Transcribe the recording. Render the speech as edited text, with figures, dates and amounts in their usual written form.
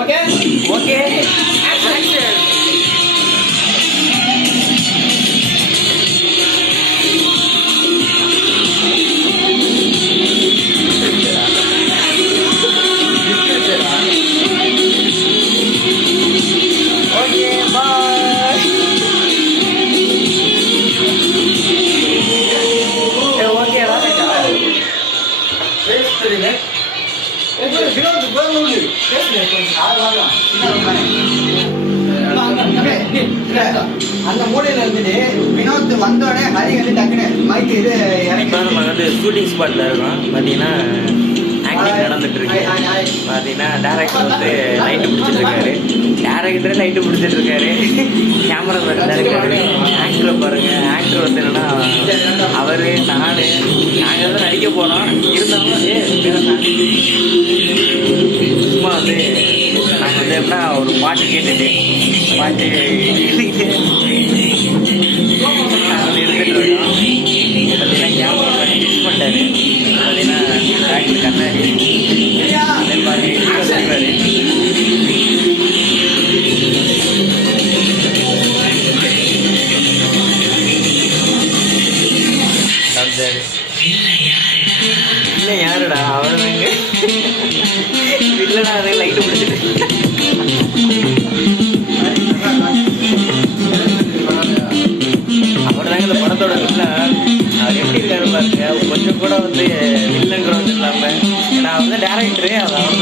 Okay okay action. Okay bye. ஓகேடா பேசுறீங்க. அந்த மூலையில இருந்துட்டு வினோத் வந்தோடனே ஹரி வந்து டக்குனு மைக் இது இப்போ நம்ம வந்து ஷூட்டிங் ஸ்பாட்டில் இருக்கோம். பார்த்தீங்கன்னா ஆக்டிங் நடந்துட்டு இருக்கு. பார்த்தீங்கன்னா டேரக்டர் வந்து லைட்டு பிடிச்சிட்டு இருக்காரு. டேரக்டரே லைட்டு பிடிச்சிட்டு இருக்காரு. கேமரா மேன் இருக்காரு. ஆக்டரை பாருங்க. ஆக்டர் வந்து என்னன்னா அவரு நானு நாங்கள் தான் நடிக்க போனோம். இருந்தாலும் சும்மா வந்து நாங்கள் வந்து எப்படின்னா ஒரு பாட்டு கேட்டுட்டு பாட்டு நாங்கள் எடுத்துட்டு இருக்கோம். பார்த்தீங்கன்னா கேமரா ஃபிக்ஸ் பண்ணிட்டாரு. பார்த்தீங்கன்னா டாக்டர் கண்ணாடி அதே மாதிரி செய்வார். இல்லை யாருடா அவனுங்க இல்லைடா அதை லைட்டு பிடிச்சிட்டு அவர் தாங்க இந்த படத்தோட இல்லை அவர் எப்படி இருக்காரு பாருங்க. கொஞ்சம் கூட வந்து வில்லங்கிறவங்க இல்லாமல் ஏன்னா வந்து டேரக்டரு அவர்